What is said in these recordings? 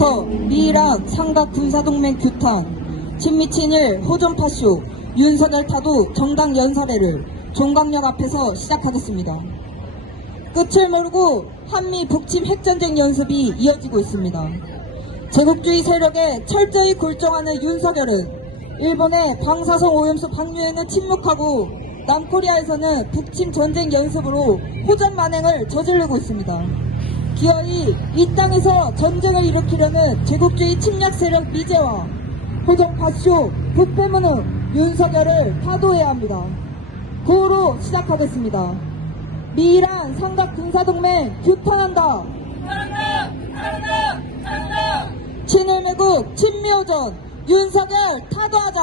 오늘부터 미이란 삼각군사동맹 규탄, 친미친일 호전파쇼, 윤석열 타도 정당 연설회를 종강역 앞에서 시작하겠습니다. 끝을 모르고 한미 북침 핵전쟁 연습이 이어지고 있습니다. 제국주의 세력에 철저히 굴종하는 윤석열은 일본의 방사성 오염수 방류에는 침묵하고 남코리아에서는 북침 전쟁 연습으로 호전 만행을 저지르고 있습니다. 기어이 이 땅에서 전쟁을 일으키려는 제국주의 침략 세력 미제와 호정파쇼 북배문은 윤석열을 타도해야 합니다. 구호로 시작하겠습니다. 미이란 삼각군사동맹 규탄한다. 친일매국 친미호전 윤석열 타도하자.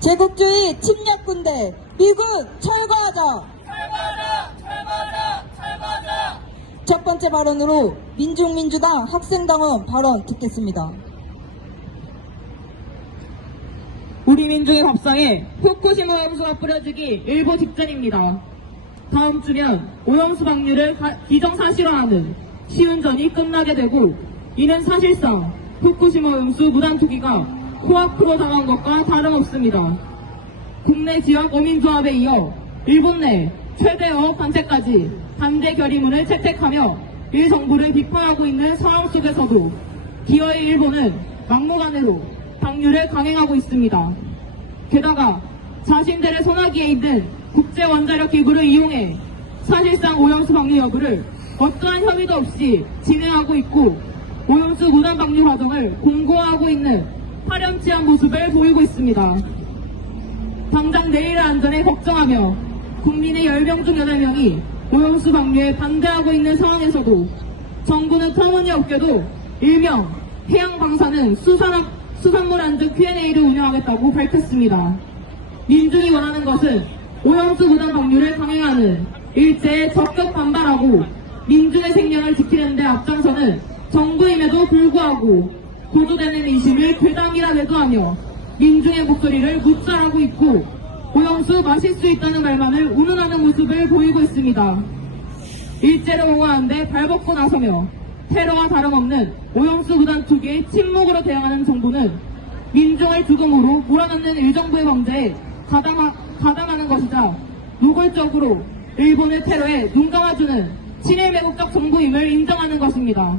제국주의 침략군대 미군 철거하자. 첫 번째 발언으로 민중민주당 학생당원 발언 듣겠습니다. 우리 민중의 밥상에 후쿠시마 오염수가 뿌려지기 일보 직전입니다. 다음 주면 오염수 방류를 기정사실화하는 시운전이 끝나게 되고, 이는 사실상 후쿠시마 오염수 무단 투기가 코앞으로 다가온 것과 다름없습니다. 국내 지역 어민조합에 이어 일본 내 최대 어업단체까지 반대 결의문을 채택하며 일정부를 비판하고 있는 상황 속에서도 기어이 일본은 막무가내로 방류를 강행하고 있습니다. 게다가 자신들의 손아귀에 있는 국제원자력기구를 이용해 사실상 오염수 방류 여부를 어떠한 협의도 없이 진행하고 있고, 오염수 무단 방류 과정을 공고화하고 있는 파렴치한 모습을 보이고 있습니다. 당장 내일의 안전에 걱정하며 국민의 10명 중 8명이 오염수 방류에 반대하고 있는 상황에서도 정부는 터무니없게도 일명 해양방사능 수산물 안전 Q&A를 운영하겠다고 밝혔습니다. 민중이 원하는 것은 오염수 무단 방류를 강행하는 일제에 적극 반발하고 민중의 생명을 지키는 데 앞장서는 정부임에도 불구하고 고조되는 민심을 괴담이라 매도하며 민중의 목소리를 묵살하고 있고, 오염수 마실 수 있다는 말만을 운운하는 모습을 보이고 있습니다. 일제를 옹호하는데 발벗고 나서며 테러와 다름없는 오염수 무단 투기에 침묵으로 대응하는 정부는 민중을 죽음으로 몰아넣는 일정부의 범죄에 가담하는 것이자 노골적으로 일본의 테러에 눈 감아주는 친일 매국적 정부임을 인정하는 것입니다.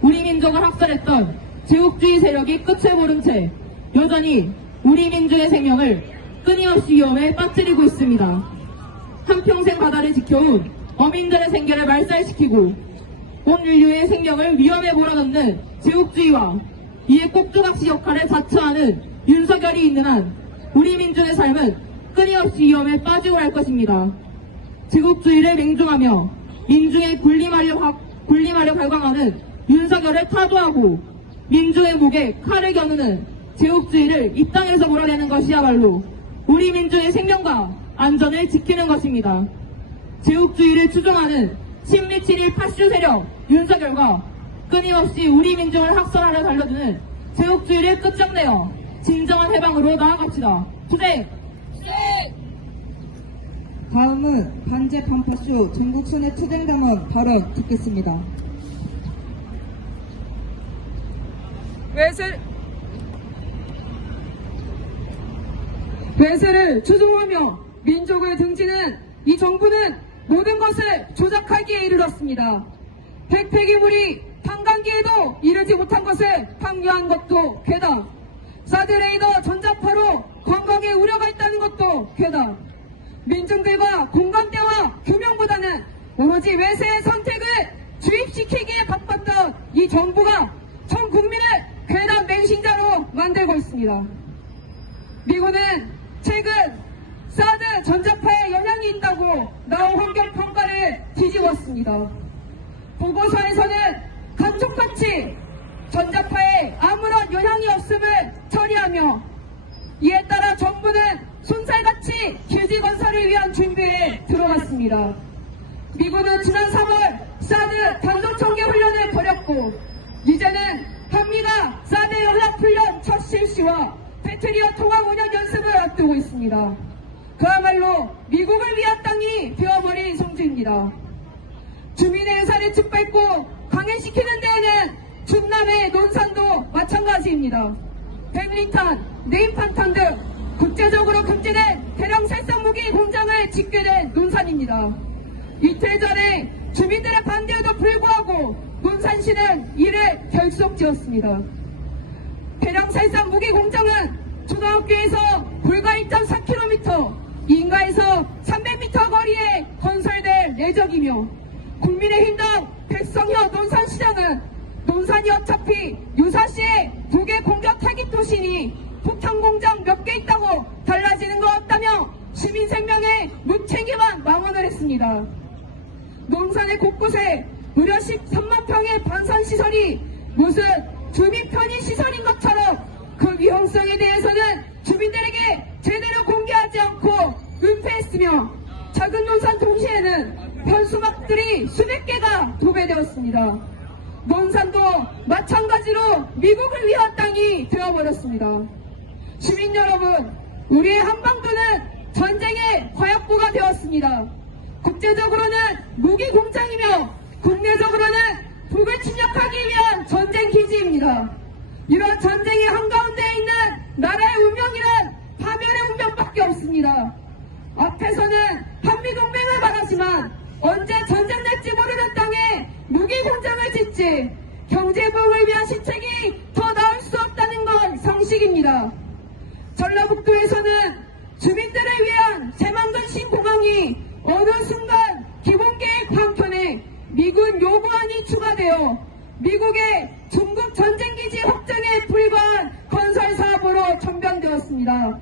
우리 민족을 학살했던 제국주의 세력이 끝을 모른 채 여전히 우리 민족의 생명을 끊임없이 위험에 빠뜨리고 있습니다. 한평생 바다를 지켜온 어민들의 생계를 말살시키고 온 인류의 생명을 위험에 몰아넣는 제국주의와 이에 꼭두각시 역할을 자처하는 윤석열이 있는 한 우리 민족의 삶은 끊임없이 위험에 빠지고 할 것입니다. 제국주의를 맹종하며 민중의 군림하려 발광하는 윤석열을 타도하고 민중의 목에 칼을 겨누는 제국주의를 이 땅에서 몰아내는 것이야말로 우리 민중의 생명과 안전을 지키는 것입니다. 제국주의를 추종하는 친미친일 파쇼 세력 윤석열과 끊임없이 우리 민중을 학살하려 달려드는 제국주의를 끝장내어 진정한 해방으로 나아갑시다. 투쟁! 다음은 반제 반파쇼 전국순회 투쟁당원 발언 듣겠습니다. 외세를 추종하며 민족을 등지는 이 정부는 모든 것을 조작하기에 이르렀습니다. 핵폐기물이 탄광기에도 이르지 못한 것을 방류한 것도 괴담, 사드레이더 전자파로 관광에 우려가 있다는 것도 괴담, 민중들과 공감대와 규명보다는 오로지 외세의 선택을 주입시키기에 바빴던 이 정부가 전 국민을 괴담 맹신자로 만들고 있습니다. 미군은 최근 사드 전자파에 영향이 있다고 나온 환경평가를 뒤집었습니다. 보고서에서는 감쪽같이 전자파에 아무런 영향이 없음을 처리하며, 이에 따라 정부는 손살같이 기지 건설을 위한 준비에 들어갔습니다. 미군은 지난 3월 사드 단독청계 훈련을 벌였고, 이제는 한미가 사드 연합훈련 첫 실시와 패트리어 통합 운영 연습을 앞두고 있습니다. 그야말로 미국을 위한 땅이 되어버린 성주입니다. 주민의 의사를 짓밟고 강행시키는 데에는 충남의 논산도 마찬가지입니다. 백린탄, 네임판탄 등 국제적으로 금지된 대량 살상 무기 공장을 짓게 된 논산입니다. 이틀 전에 주민들의 반대에도 불구하고 논산시는 이를 결속지었습니다. 대량 살상 무기 공장은 초등학교에서 불과 1.4km, 인가에서 300m 거리에 건설될 예정이며 국민의힘당 백성효 논산시장은 논산이 어차피 유사시에 두 개 공격 타깃 도시니 폭탄 공장 몇 개 있다고 달라지는 거 없다며 시민 생명에 무책임한 망언을 했습니다. 논산의 곳곳에 무려 13만 평의 반산시설이 무슨 주민 편의 시설인 것처럼 그 위험성에 대해서는 주민들에게 제대로 공개하지 않고 은폐했으며 작은 논산 동시에는 현수막들이 수백 개가 도배되었습니다. 논산도 마찬가지로 미국을 위한 땅이 되어버렸습니다. 시민 여러분, 우리의 한반도는 전쟁의 과역구가 되었습니다. 국제적으로는 무기 공장이며 국내적으로는 북을 침략하기 위한 전쟁 기지입니다. 이런 전쟁의 한가운데에 있는 나라의 운명이란 파멸의 운명밖에 없습니다. 앞에서는 한미동맹을 말하지만 언제 전쟁 날지 모르는 땅에 무기 공장을 짓지 경제 부흥을 위한 시책이 더 나올 수 없다는 건 상식입니다. 전라북도에서는 주민들을 위한 새만금 신공항이 어느 순간 기본계획 한편에 미군 요구안이 추가되어 미국의 중국 전쟁기지 확장에 불과한 건설 사업으로 전변되었습니다.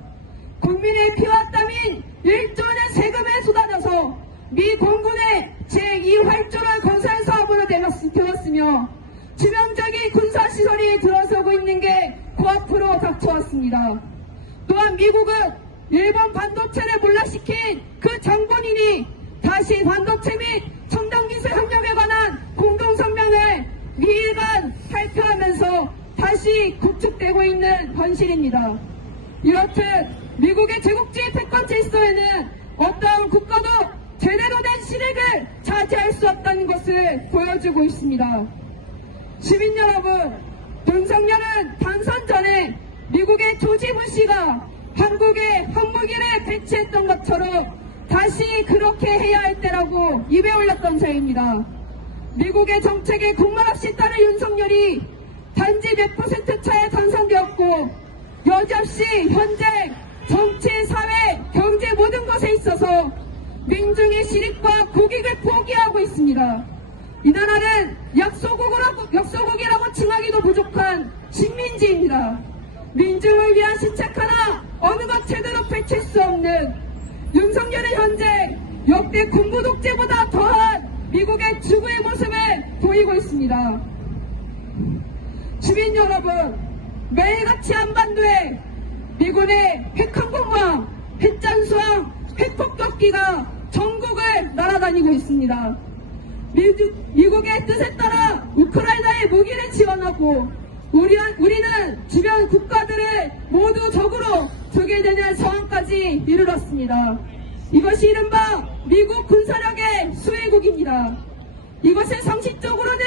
국민의 피와 땀인 1조원의 세금에 쏟아져서 미 공군의 제2활조를 건설 사업으로 되었으며 치명적인 군사시설이 들어서고 있는 게 코앞으로 닥쳐왔습니다. 또한 미국은 일본 반도체를 몰락시킨 그 장본인이 다시 반도체 및 첨단기술 협력에 관한 공동성명을 미일 간 발표하면서 다시 구축되고 있는 현실입니다. 이렇듯 미국의 제국주의 패권 질서에는 어떠한 국가도 제대로 된 실익을 차지할 수 없다는 것을 보여주고 있습니다. 시민 여러분, 윤석열은 당선 전에 미국의 조지 부시가 한국에 핵무기를 배치했던 것처럼 다시 그렇게 해야 할 때라고 입에 올렸던 셈입니다. 미국의 정책에 국말 없이 따른 윤석열이 단지 몇 % 차에 당선되었고 여지없이 현재 정치, 사회, 경제 모든 것에 있어서 민중의 실익과 국익을 포기하고 있습니다. 이 나라는 약소국이라고 칭하기도 부족한 식민지입니다. 민중을 위한 시책 하나 어느 것 제대로 펼칠 수 없는 윤석열은 현재 역대 군부 독재보다 더한 미국의 주구의 모습을 보이고 있습니다. 주민 여러분, 매일같이 한반도에 미군의 핵항공모함, 핵잠수함, 핵폭격기가 전국을 날아다니고 있습니다. 미국의 뜻에 따라 우크라이나에 무기를 지원하고 우리는 주변 국가들을 모두 적으로 두게 되는 상황까지 이르렀습니다. 이것이 이른바 미국 군사력의 수혜국입니다. 이것을 상식적으로는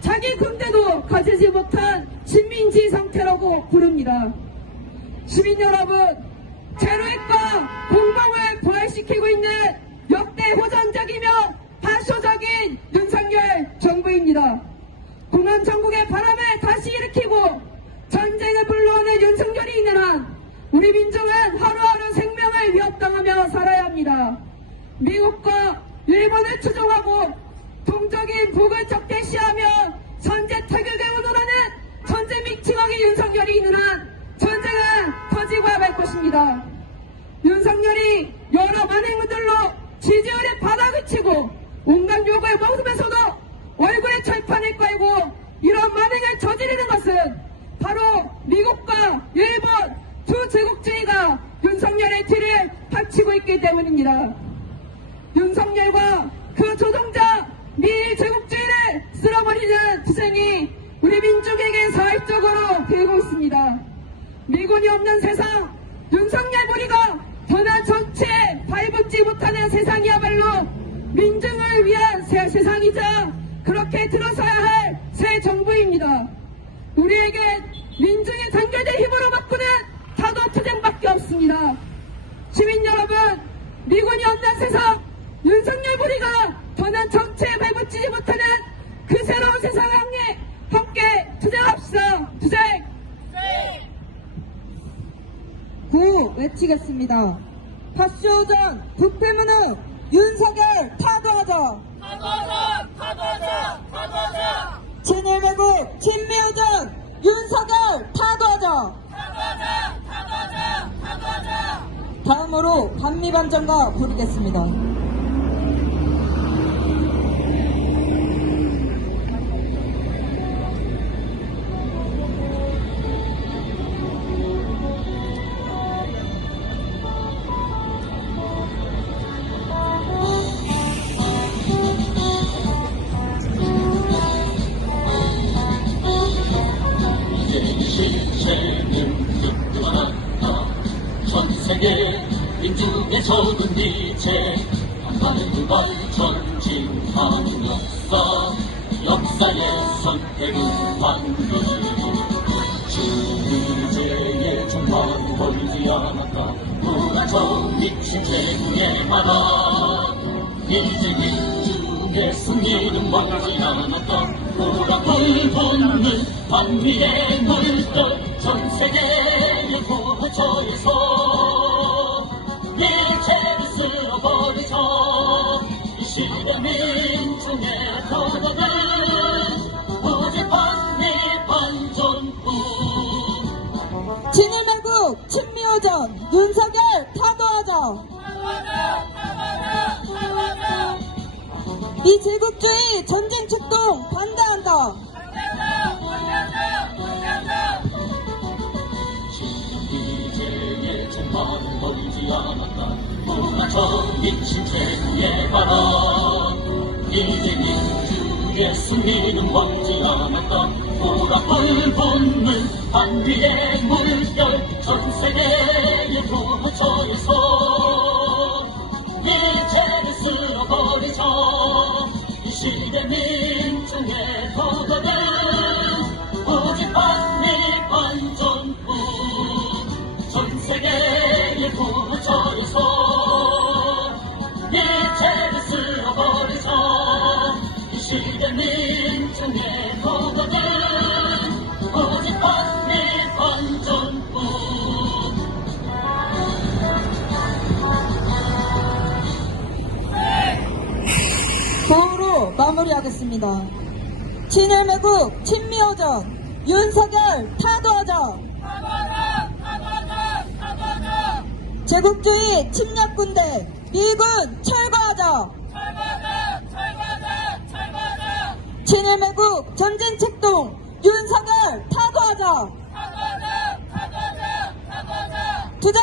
자기 군대도 가지지 못한 식민지 상태라고 부릅니다. 시민 여러분, 제로핵과 공방을 부활시키고 있는 역대 호전적이며 파쇼적인 윤석열 정부입니다. 공안 정국의 바람을 다시 일으키고 전쟁을 불러오는 윤석열이 있는 한 우리 민족은 하루하루 생명을 위협당하며 살아야 합니다. 미국과 일본을 추종하고 동적인 북을 적대시하며 선제 타격을 운운하는 전쟁 미팅하기 윤석열이 있는 한 전쟁은 터지고야 말 것입니다. 윤석열이 여러 만행들로 지지율의 바닥을 치고 온갖 욕을 먹으면서도 얼굴에 철판을 깔고 이런 만행을 저지르는 것은 바로 미국과 일본 두 제국주의가 윤석열의 뒤를 받치고 있기 때문입니다. 윤석열과 그 조종자 미일 제국주의를 쓸어버리는 투쟁이 우리 민족에게 자발적으로 되고 있습니다. 미군이 없는 세상, 윤석열 무리가 변한 정치에 발붙지 못하는 세상이야말로 민중을 위한 새 세상이자 그렇게 들어서야 할 새 정부입니다. 우리에게 민중의 단결된 힘으로 바꾸는 타도투쟁밖에 없습니다. 시민 여러분, 미군이 없는 세상, 윤석열 부리가 더는 정체에 발붙이지 못하는 그 새로운 세상을 향해 함께 투쟁합시다. 투쟁! 구호 외치겠습니다. 파쇼전 북폐문은 윤석열 타도하자. 친일 매국 친미우전 윤석열 타도하자. 다음으로 반미반전가 부르겠습니다. 전 세계 민중의 적은 빛에 한반을 두발 전진하는 역사의 선택은 반드시 주제에 정말 걸리지 않았다. 무라져 미친 최후의 바다 이제 민중의 승리는 막지 않았다. 보라불 돋는 반미의 물결 전 세계의 구호처에서 일체를 쓸어버리자. 이 시대 민중의 도덕은 오직 반미 반전뿐. 친일 매국 친미우전 윤석열 타도하자. 이 제국주의 전쟁 축동 반대한다. 이제의 정말은 멀지 않았다. 무라져 미친 최후의 바람 이제 민주의 승리는 멀지 않았다. 보라불 돋는 반미의 물결 전 세계의 구호처에서 일체를 쓸어버리자. 이 시대 민중의 도덕은 오직 반미 반전뿐. 전 세계의 구호처에서 일체를 쓸어버리자. 이 시대 민중의 도덕은 오직 반미 반전뿐. 구호로 마무리하겠습니다. 친일 매국 친미우전 윤석열 타도하자. 제국주의 침략군대 미군 철거하자. 친일 매국 전진 책동 윤석열 타도하자. 투쟁!